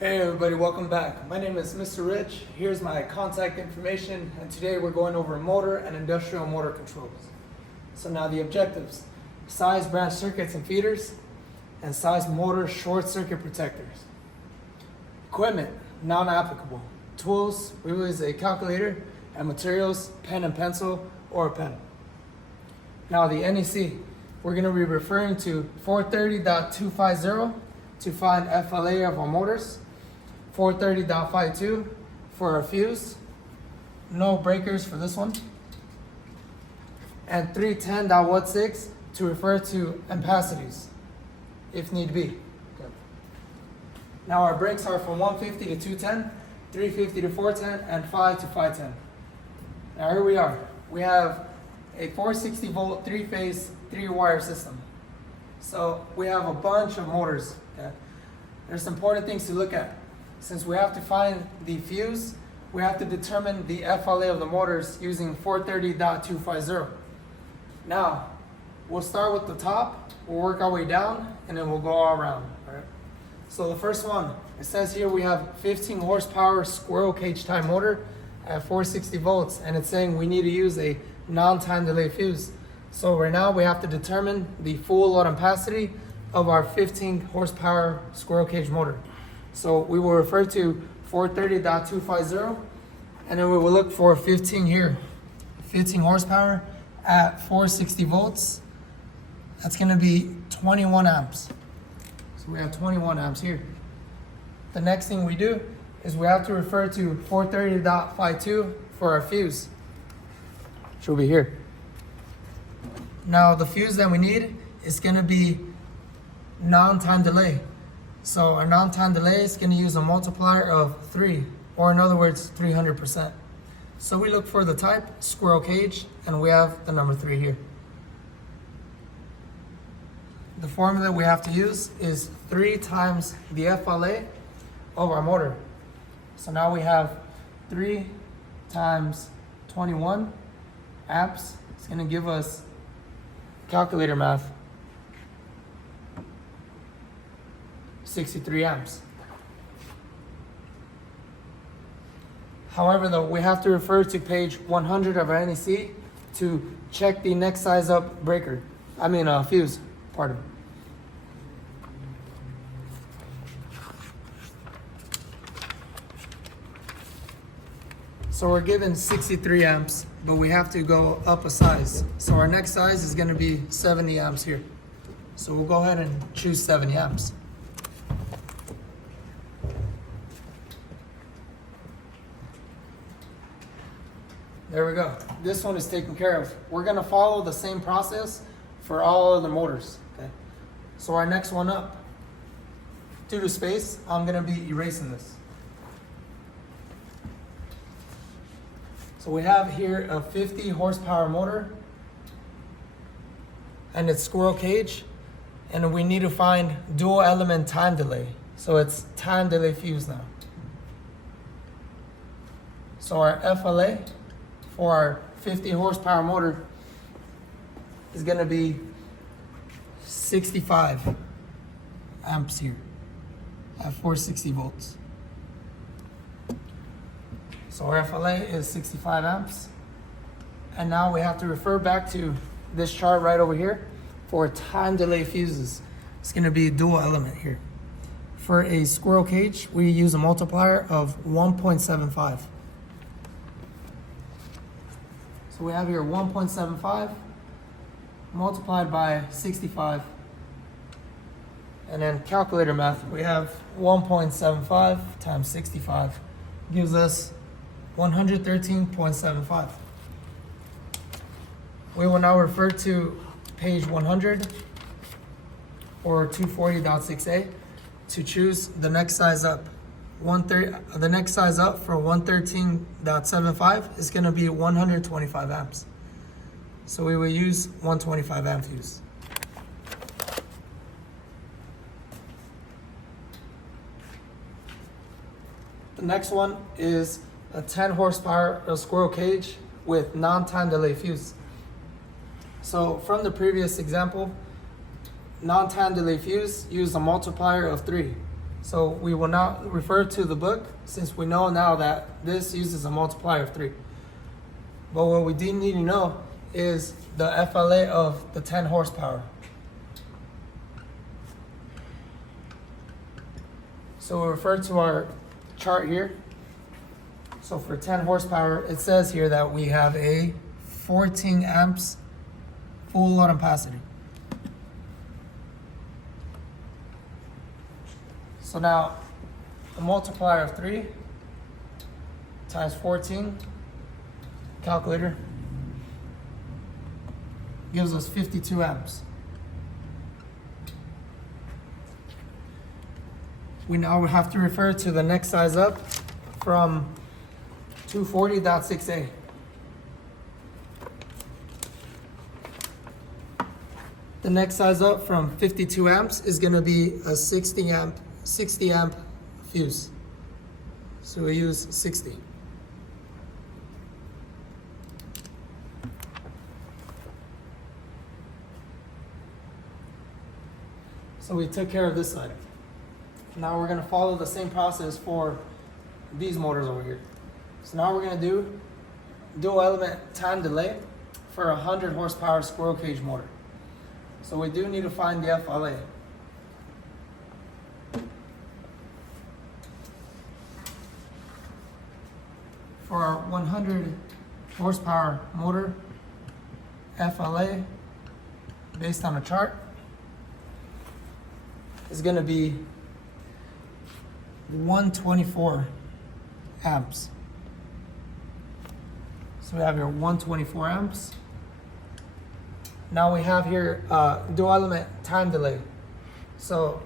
Hey everybody, welcome back. My name is Mr. Rich. Here's my contact information, and today we're going over motor and industrial motor controls. So now the objectives: size branch circuits and feeders, and size motor short circuit protectors. Equipment, non-applicable. Tools, we will use a calculator, and materials, pen and pencil, or a pen. Now the NEC, we're going to be referring to 430.250 to find FLA of our motors, 430.52 for our fuse, no breakers for this one, and 310.16 to refer to ampacities, if need be. Okay. Now our brakes are from 150 to 210, 350 to 410, and 5 to 510. Now here we are. We have a 460 volt, 3-phase, 3-wire system. So we have a bunch of motors. Okay? There's important things to look at. Since we have to find the fuse, we have to determine the FLA of the motors using 430.250. Now, we'll start with the top, we'll work our way down, and then we'll go all around. All right? So the first one, it says here we have 15 horsepower squirrel cage tie motor at 460 volts, and it's saying we need to use a non-time delay fuse. So right now we have to determine the full load ampacity of our 15 horsepower squirrel cage motor. So we will refer to 430.250, and then we will look for 15 here. 15 horsepower at 460 volts. That's gonna be 21 amps. So we have 21 amps here. The next thing we do is we have to refer to 430.52 for our fuse. Should be here. Now the fuse that we need is gonna be non-time delay. So our non-time delay is gonna use a multiplier of 3, or in other words, 300%. So we look for the type, squirrel cage, and we have the number 3 here. The formula we have to use is 3 times the FLA of our motor. So now we have 3 times 21 amps. It's gonna give us calculator math, 63 amps. However, though, we have to refer to page 100 of our NEC to check the next size up breaker. Fuse, pardon. So we're given 63 amps, but we have to go up a size. So our next size is gonna be 70 amps here. So we'll go ahead and choose 70 amps. There we go. This one is taken care of. We're gonna follow the same process for all of the motors. Okay. So our next one up, due to space, I'm gonna be erasing this. So we have here a 50 horsepower motor, and it's squirrel cage, and we need to find dual element time delay. So it's time delay fuse now. So our FLA for our 50 horsepower motor is gonna be 65 amps here at 460 volts. So our FLA is 65 amps. And now we have to refer back to this chart right over here for time delay fuses. It's gonna be dual element here. For a squirrel cage, we use a multiplier of 1.75. So we have here 1.75 multiplied by 65. And then calculator math, we have 1.75 times 65 gives us 113.75. We will now refer to page 100 or 240.6a to choose the next size up. The next size up for 113.75 is going to be 125 amps. So we will use 125 amp fuse. The next one is a 10 horsepower squirrel cage with non-time delay fuse. So from the previous example, non-time delay fuse used a multiplier of 3. So we will not refer to the book since we know now that this uses a multiplier of 3. But what we do need to know is the FLA of the 10 horsepower. So we'll refer to our chart here. So for 10 horsepower, it says here that we have a 14 amps full load ampacity. So now, a multiplier of 3 times 14, calculator, gives us 52 amps. We now have to refer to the next size up from 240.6a. The next size up from 52 amps is going to be a 60 amp fuse. So we use 60. So we took care of this side. Now we're going to follow the same process for these motors over here. So now we're going to do dual element time delay for a 100 horsepower squirrel cage motor. So we do need to find the FLA. For our 100 horsepower motor, FLA, based on a chart, is going to be 124 amps. So we have here 124 amps. Now we have here dual element time delay. So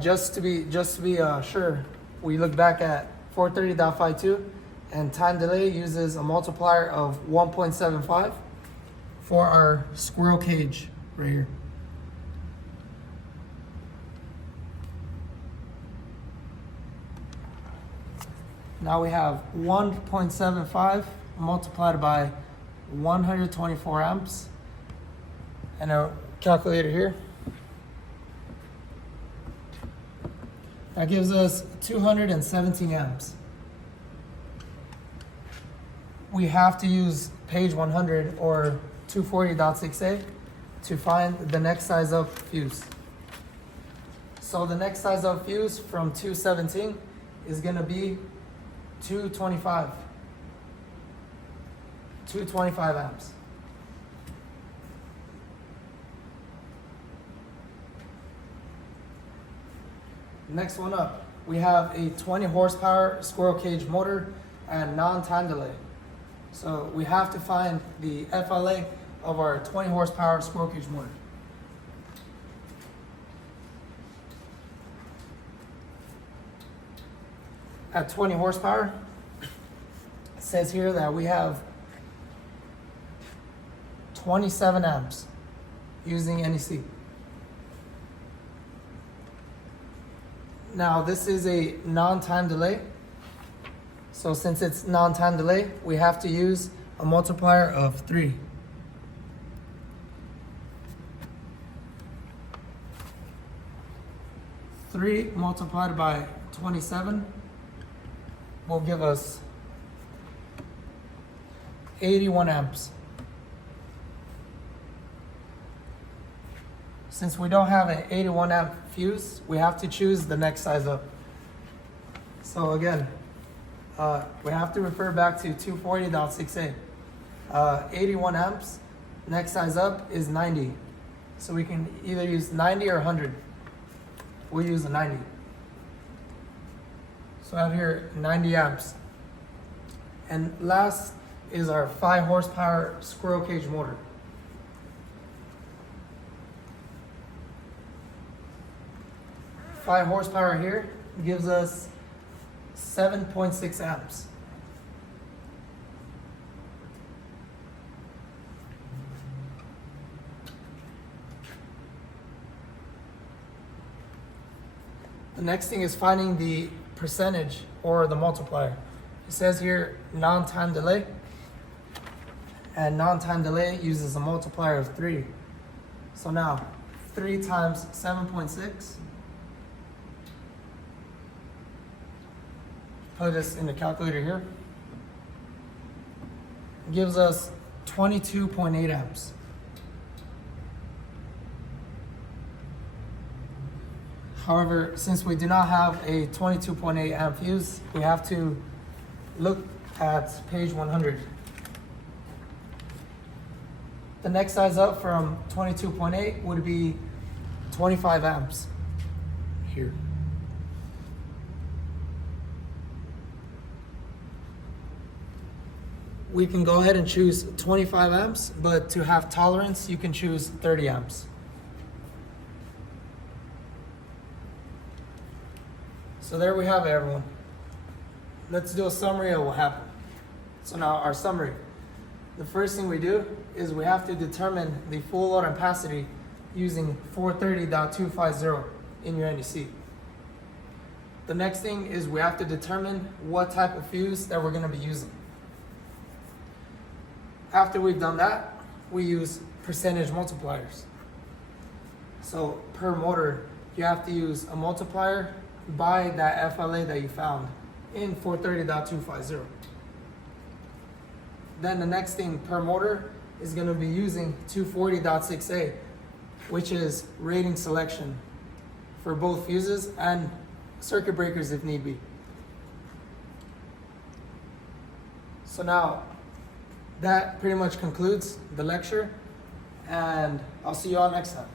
just to be sure, we look back at 430.52, and time delay uses a multiplier of 1.75 for our squirrel cage right here. Now we have 1.75 multiplied by 124 amps, and a calculator here. That gives us 217 amps. We have to use page 100 or 240.6a to find the next size up fuse. So the next size up fuse from 217 is going to be 225 amps. Next one up, we have a 20 horsepower squirrel cage motor and non-time delay. So we have to find the FLA of our 20 horsepower squirrel cage motor. At 20 horsepower, it says here that we have 27 amps using NEC. Now this is a non-time delay. So since it's non-time delay, we have to use a multiplier of 3. Three multiplied by 27 will give us 81 amps. Since we don't have an 81 amp fuse, we have to choose the next size up. So again, we have to refer back to 240.6a. 81 amps, next size up is 90. So we can either use 90 or 100. We'll use a 90. So I have here 90 amps. And last is our 5 horsepower squirrel cage motor. Five horsepower here gives us 7.6 amps. The next thing is finding the percentage or the multiplier. It says here non-time delay, and non-time delay uses a multiplier of 3. So now 3 times 7.6 put this in the calculator here. It gives us 22.8 amps. However, since we do not have a 22.8 amp fuse, we have to look at page 100. The next size up from 22.8 would be 25 amps here. We can go ahead and choose 25 amps, but to have tolerance, you can choose 30 amps. So there we have it, everyone. Let's do a summary of what happened. So now our summary. The first thing we do is we have to determine the full load ampacity using 430.250 in your NEC. The next thing is we have to determine what type of fuse that we're going to be using. After we've done that, we use percentage multipliers. So per motor, you have to use a multiplier by that FLA that you found in 430.250. Then the next thing per motor is going to be using 240.6A, which is rating selection for both fuses and circuit breakers if need be. So now that pretty much concludes the lecture, and I'll see you all next time.